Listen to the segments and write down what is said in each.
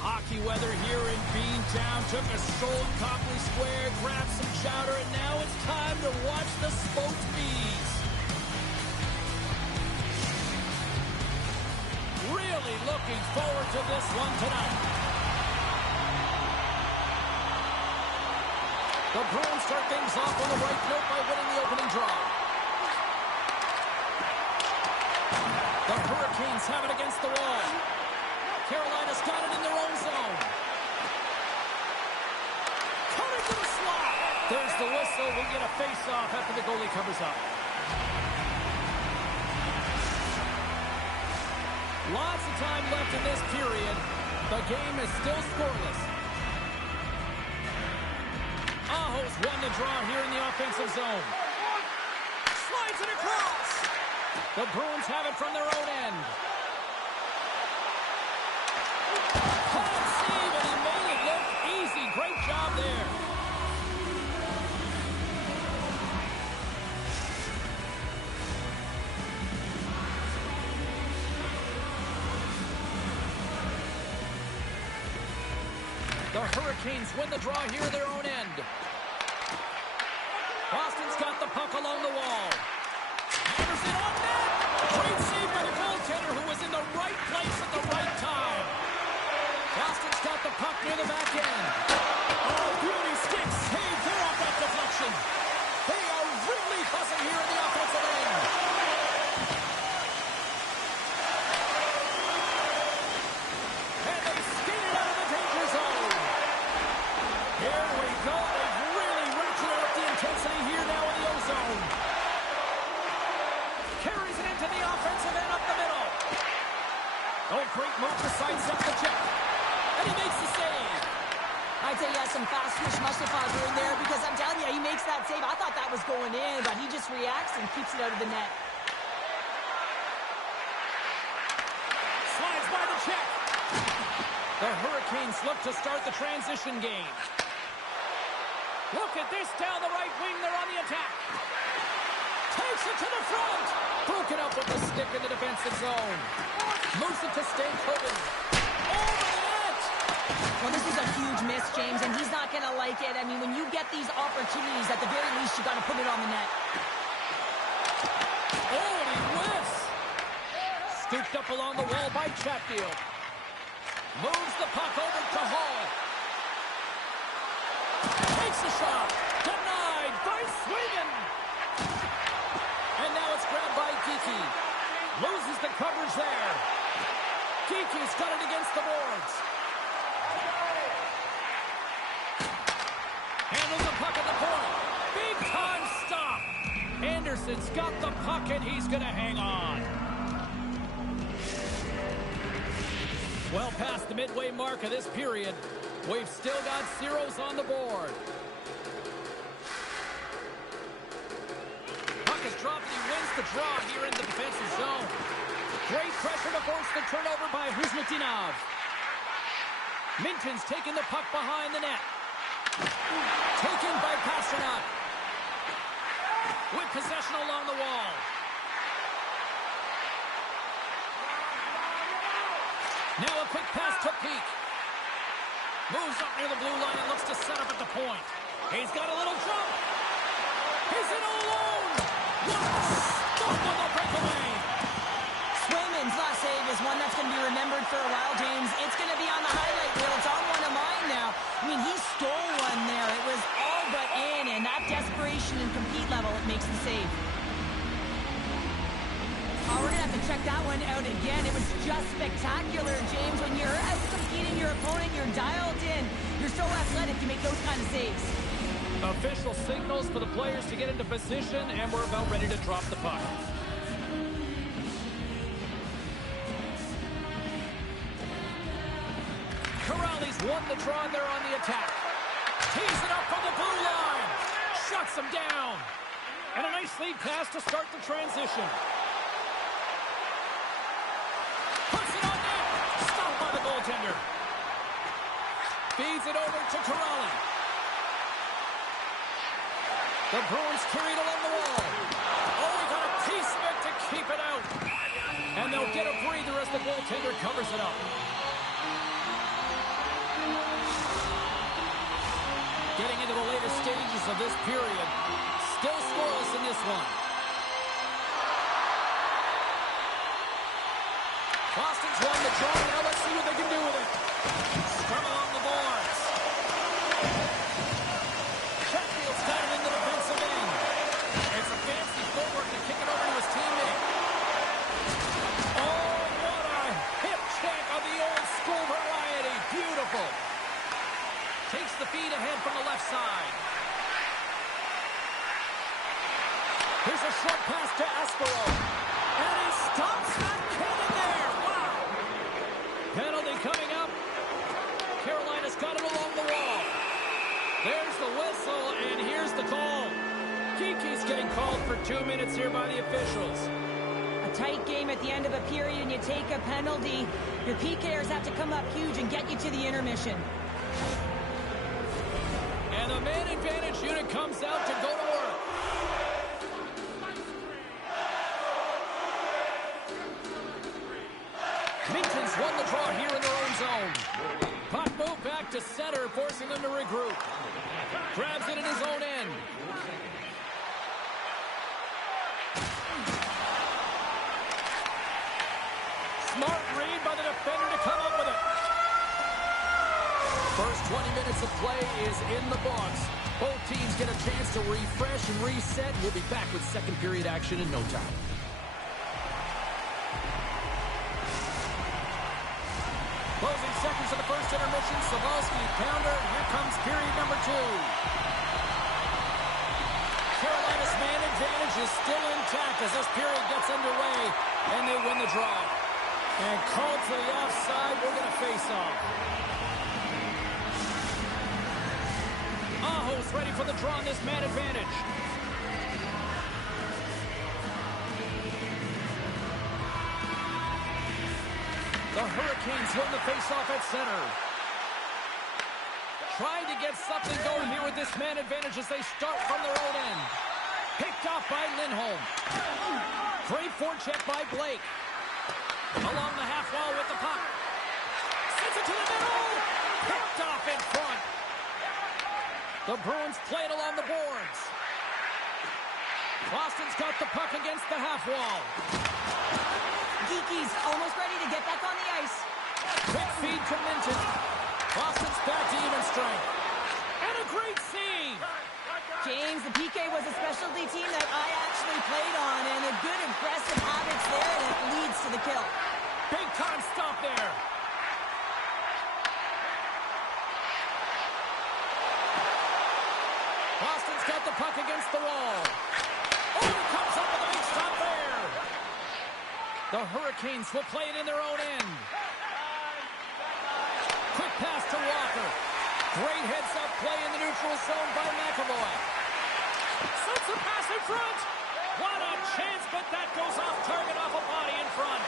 Hockey weather here in Beantown. Took a stroll at Copley Square, grabbed some chowder, and now it's time to watch the smoked bees. Really looking forward to this one tonight. The Bruins start things off on the right note by winning the opening draw. The Hurricanes have it against the wall. Carolina's got it in their own zone. Coming to the slot. There's the whistle. We'll get a face-off after the goalie covers up. Lots of time left in this period. The game is still scoreless. Aho's won the draw here in the offensive zone. Slides it across. The Bruins have it from their own end. Hard save, and he made it look easy. Great job there. The Hurricanes win the draw here at their own end. Boston's got the puck along the wall. Hammers it on net. Great save by the goaltender, who was in the right place at the right time. Boston's got the puck near the back end. Oh, beauty sticks. Save there off that deflection. They are really fussing here in the offensive end. And they skated out of the danger zone. Here we go. They've really ratcheted up the intensity here now in the O-zone. Carries it into the offensive end up the middle. Oh, great move to sidestep the check. And he makes the save. I'd say he has some fast twitch muscle fiber in there, because I'm telling you, he makes that save. I thought that was going in, but he just reacts and keeps it out of the net. Slides by the check. The Hurricanes look to start the transition game. Look at this down the right wing. They're on the attack. Takes it to the front. Broken up with the stick in the defensive zone. Moves it to Stankoven. Over the net. Well, this is a huge miss, James, and he's not going to like it. I mean, when you get these opportunities, at the very least, you got to put it on the net. Oh, and he whiffs. Scooped up along the wall by Chatfield. Moves the puck over to Hall. Takes a shot. Denied by Sweden. And now it's grabbed by Geekie. Loses the coverage there. Geekie's got it against the boards. Handles the puck at the point. Big time stop. Anderson's got the puck and he's going to hang on. Well past the midway mark of this period, we've still got zeros on the board. Puck is dropped and he wins the draw here in the defensive zone. Great pressure to force the turnover by Huzmatinov. Minton's taking the puck behind the net. Taken by Pasternak. With possession along the wall. Now a quick pass to Peak. Moves up near the blue line and looks to set up at the point. He's got a little jump. He's in alone. What a stop on the breakaway. Swayman's last save is one that's going to be remembered for a while, James. It's going to be on the highlight reel. It's on one of mine now. I mean, he stole one there. It was all but in, and that desperation and compete level, it makes the save. Oh, we're going to have to check that one out again. It was just spectacular, James. When you're out competing your opponent, you're dialed in. You're so athletic, you make those kind of saves. Official signals for the players to get into position, and we're about ready to drop the puck. Corrales won the draw there on the attack. Tees it up from the blue line. Shuts him down. And a nice lead pass to start the transition. Puts it on net. Stopped by the goaltender. Feeds it over to Corrales. The Bruins carried along the wall. Oh, he got a piece of it to keep it out. And they'll get a breather as the goaltender covers it up. stages of this period. Still scoreless in this one. Boston's won the draw. Now let's see what they can do with it. Scrum along the boards. Chatfield's got it in the defensive end. It's a fancy footwork to kick it over to his teammate. Oh, what a hip check of the old school variety. Beautiful. Takes the feed ahead from the left side. Here's a short pass to Aspero. And he stops that cannon there. Wow. Penalty coming up. Carolina's got it along the wall. There's the whistle, and here's the call. Kiki's getting called for 2 minutes here by the officials. A tight game at the end of a period, and you take a penalty. Your PKers have to come up huge and get you to the intermission. And the man advantage unit comes out to go to work. Minton's won the draw here in their own zone. Puck move back to center, forcing them to regroup. Grabs it in his own end. Smart read by the defender to come up with it. First 20 minutes of play is in the books. Both teams get a chance to refresh and reset. We'll be back with second period action in no time. Closing seconds of the first intermission. Savalsky pounder. Here comes period number 2. Carolina's man advantage is still intact as this period gets underway, and they win the draw. And called to the offside. We're going to face off. Aho's ready for the draw on this man advantage. The Hurricanes win the faceoff at center. Trying to get something going here with this man advantage as they start from their own end. Picked off by Lindholm. Great forecheck by Blake. Along the half wall with the puck. Sends it to the middle. Picked off in front. The Bruins play it along the boards. Boston's got the puck against the half wall. Geeky's almost ready to get back on the ice. Quick feed to Minton. Boston's back to even strength. And a great save. James, the PK was a specialty team that I actually played on, and a good aggressive habits there, and it leads to the kill. Big time stop there. Boston's got the puck against the wall. Oh, he comes up with a big stop there. The Hurricanes will play it in their own end. Quick pass to Walker. Great heads-up play in the neutral zone by McAvoy. Sends the pass in front. What a chance, but that goes off target off a body in front.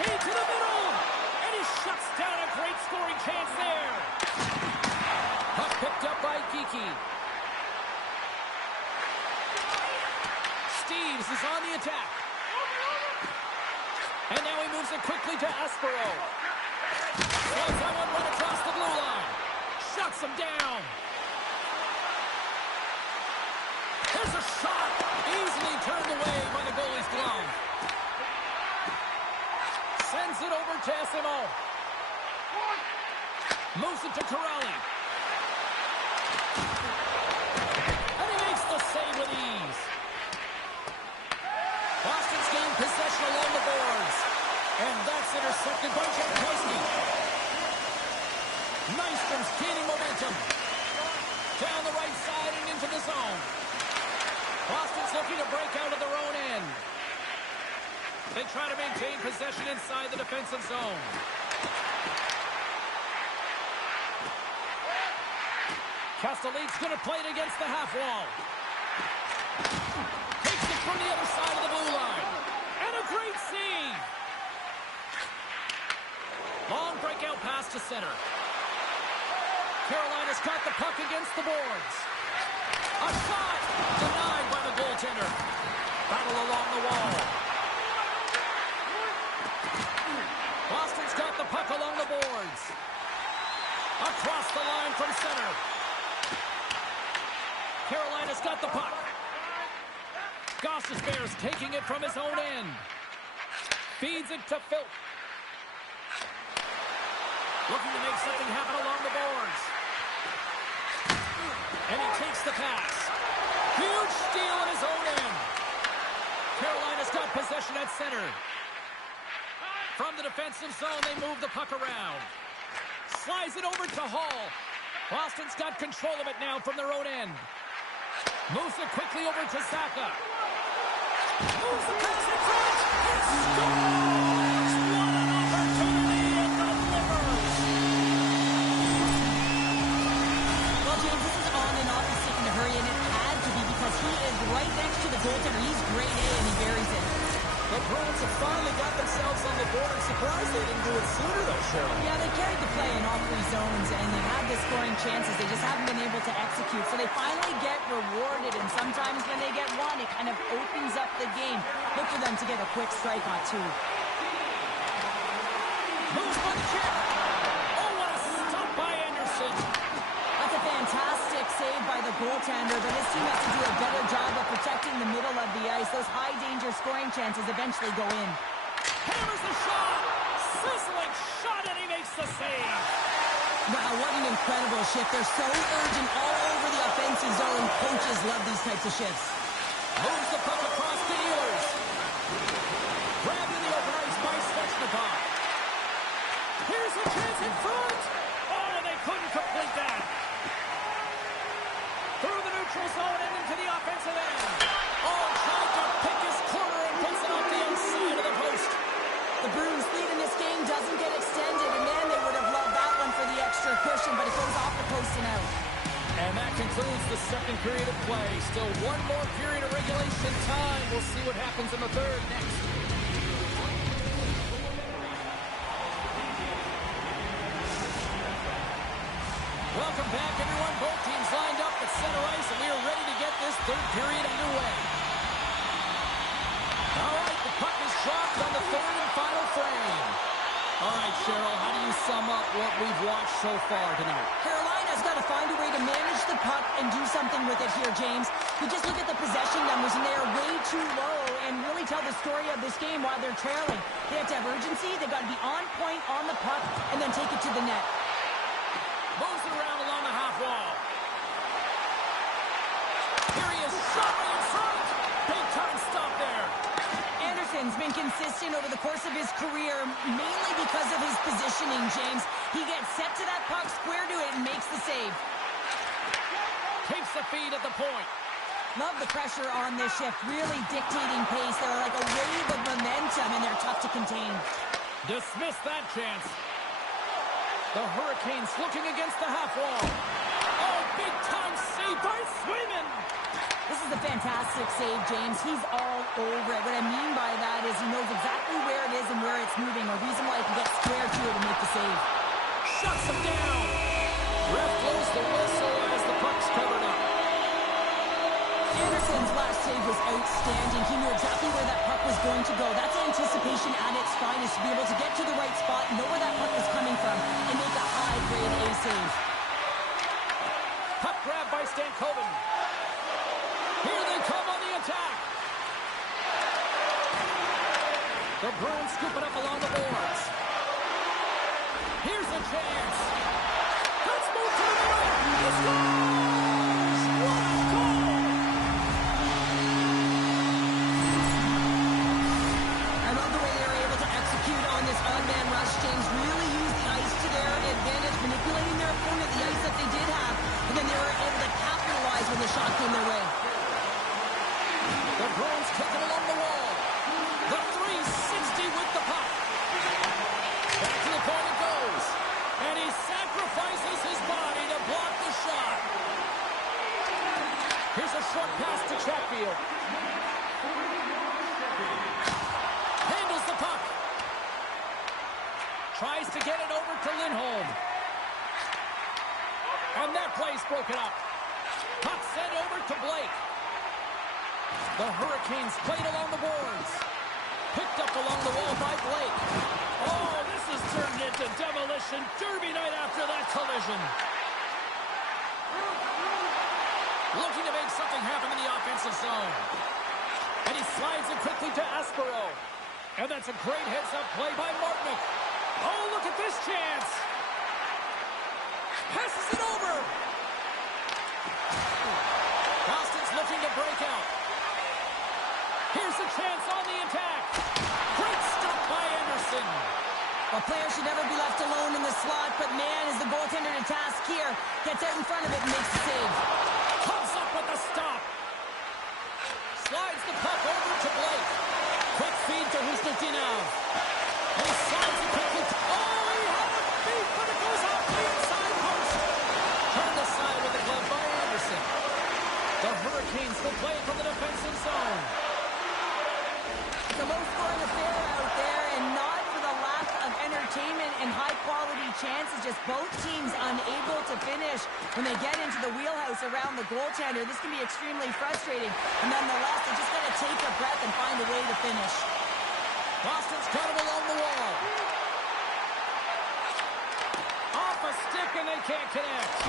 Feed to the middle. And he shuts down a great scoring chance there. Puck picked up by Geeky. Steves is on the attack. And now he moves it quickly to Aspero. Slows that one right across the blue line. Shuts him down. There's a shot. Easily turned away by the goalie's glove. Sends it over to SMO. Moves it to Corrali. And he makes the save with ease. Boston's gained possession along the boards. And that's intercepted by Jankowski. Nystrom's gaining momentum. Down the right side and into the zone. Boston's looking to break out of their own end. They try to maintain possession inside the defensive zone. Castelline's going to play it against the half wall. Takes it from the other side of the blue line. And a great save. Long breakout pass to center. Carolina's got the puck against the boards. A shot denied by the goaltender. Battle along the wall. Boston's got the puck along the boards. Across the line from center. Carolina's got the puck. Goss's Bears taking it from his own end. Feeds it to Phil. Looking to make something happen along the boards. And he takes the pass. Huge steal in his own end. Carolina's got possession at center. From the defensive zone, they move the puck around. Slides it over to Hall. Boston's got control of it now from their own end. Moves it quickly over to Saka. Moves the pass in front. It scores! What an opportunity in the livers! Well, James, this is on and off. He's taking a hurry, and it had to be because he is right next to the goaltender. He's grade A, and he buries it. The Bruins have finally got themselves on the board. I'm surprised they didn't do it sooner, though, Cheryl. Yeah, they carried the play in all three zones, and they had the scoring chances. They just haven't been able to execute. So they finally get rewarded, and sometimes when they get one, it kind of opens up the game. Look for them to get a quick strike on two. Moves by the check. Oh, what a stop by Anderson. That's a fantastic save by the goaltender, but his team has to do a better job of protecting the middle of the ice. Those high-danger scoring chances eventually go in. Hammers the shot. Sizzling shot, and he makes the save. Wow, what an incredible shift. They're so urgent all over the offensive zone. Coaches love these types of shifts. Moves the puck across the Ehlers. Grabbed in the open ice by Svechnikov. Here's a chance in front. Oh, they couldn't complete that. Through the neutral zone and into the offensive end. Oh, tried to pick his corner and puts it off the inside of the post. The Bruins lead in this game doesn't get extended, and man, they would have loved that one for the extra cushion, but it goes off the post and out. And that concludes the second period of play. Still one more period of regulation time. We'll see what happens in the third next. Welcome back, everyone. Both teams lined up at center ice, and we are ready to get this third period underway. All right, the puck is dropped on the third and final frame. All right, Cheryl, how do you sum up what we've watched so far tonight? Carolina's got to find a way to manage the puck and do something with it here, James. You just look at the possession numbers, and they are way too low and really tell the story of this game while they're trailing. They have to have urgency. They've got to be on point on the puck and then take it to the net. Moves it around along the half wall. Here he is, shot right in front. Big time stop there. Anderson's been consistent over the course of his career, mainly because of his positioning, James. He gets set to that puck, square to it, and makes the save. Takes the feed at the point. Love the pressure on this shift, really dictating pace. They're like a wave of momentum, and they're tough to contain. Dismiss that chance. The Hurricanes looking against the half wall. Oh, big time save by Swayman. This is a fantastic save, James. He's all over it. What I mean by that is he knows exactly where it is and where it's moving. A reason why he can get square to it and make the save. Shuts him down. Ref blows the whistle as the puck's covered up. Anderson's last save was outstanding. He knew exactly where that puck was going to go. That's anticipation at its finest, to be able to get to the right spot, know where that puck was coming from, and make a high-grade A save. Puck grab by Stankoven. Here they come on the attack. The Bruins scoop it up along the boards. Here's a chance. Let's move to the right. He scores! What a goal! I love the way they were able to execute on this odd man rush. James really used the ice to their advantage, manipulating their opponent, the ice that they did have, and then they were able to capitalize when the shot came their way. The Bruins take it along the wall. The 360 with the puck. Back to the point it goes. And he sacrifices his body to block the shot. Here's a short pass to Chatfield. Handles the puck. Tries to get it over to Lindholm. And that play's broken up. Puck sent over to Blake. The Hurricanes played along the boards. Picked up along the wall by Blake. Oh, this has turned into demolition derby night after that collision. Looking to make something happen in the offensive zone. And he slides it quickly to Aspero. And that's a great heads-up play by Martinick. Oh, look at this chance. Passes it over. Boston's looking to break out. Here's the chance on the attack. Great stop by Anderson. Well, players should never be left alone in the slot, but man, is the goaltender to task here. Gets out in front of it and makes the save. Comes up with the stop. Slides the puck over to Blake. Quick feed to Husnutdinov. And he slides it quickly. Oh, he had a beat, but it goes off the inside post. Turned aside with the glove by Anderson. The Hurricanes will play from the defensive zone. The low-scoring affair out there, and not for the lack of entertainment and high-quality chances. Just both teams unable to finish when they get into the wheelhouse around the goaltender. This can be extremely frustrating. And nonetheless, they just got to take a breath and find a way to finish. Boston's got him along the wall. Off a stick, and they can't connect.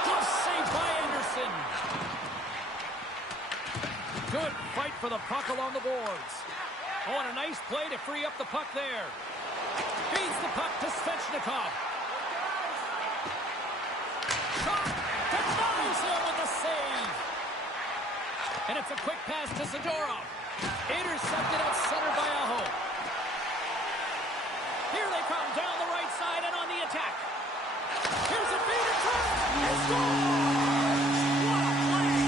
Good save by Anderson. Good fight for the puck along the boards. Oh, and a nice play to free up the puck there. Feeds the puck to Svechnikov. Shot! Denies him with the save. And it's a quick pass to Zadorov. Intercepted at center by Aho. Here they come down the right side and on the attack. Here's a feed in front. And scores! What a play!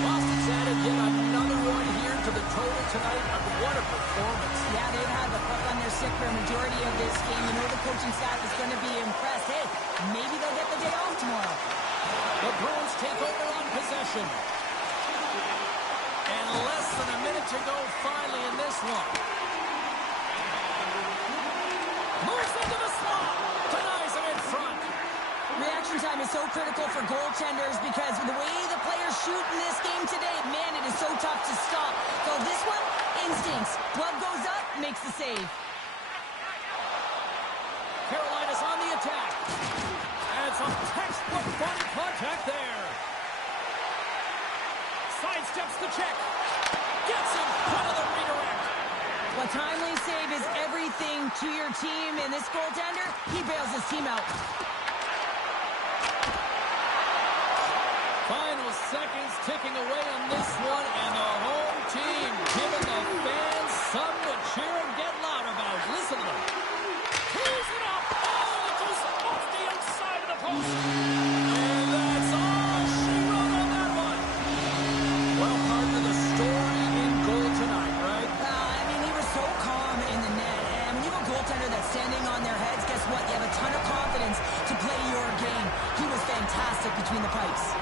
Boston's added yet another one here to the total tonight. What a performance. Yeah, they've had the puck on their stick for a majority of this game. You know the coaching staff is going to be impressed. Hey, maybe they'll get the day off tomorrow. The Bruins take over on possession. And less than a minute to go finally in this one. Moves into the slot. Denies him in front. Reaction time is so critical for goaltenders because the way the players shoot in this game today, man, it is so tough to stop. So this one, instincts. Glove goes up, makes the save. Carolina's on the attack. And some textbook body contact there. Sidesteps the check. Gets in front of the redirect. A timely save is everything to your team, and this goaltender, he bails his team out. Final seconds ticking away on this one, and the home team giving the fans something to cheer and get loud about. Listen to them. Pulls it up. Oh, it goes off the outside of the post. And that's all she wrote on that one. Well, part of the story in goal tonight, right? I mean, he was so calm in the net, and when you have a goaltender that's standing on their heads, guess what? You have a ton of confidence to play your game. He was fantastic between the pipes.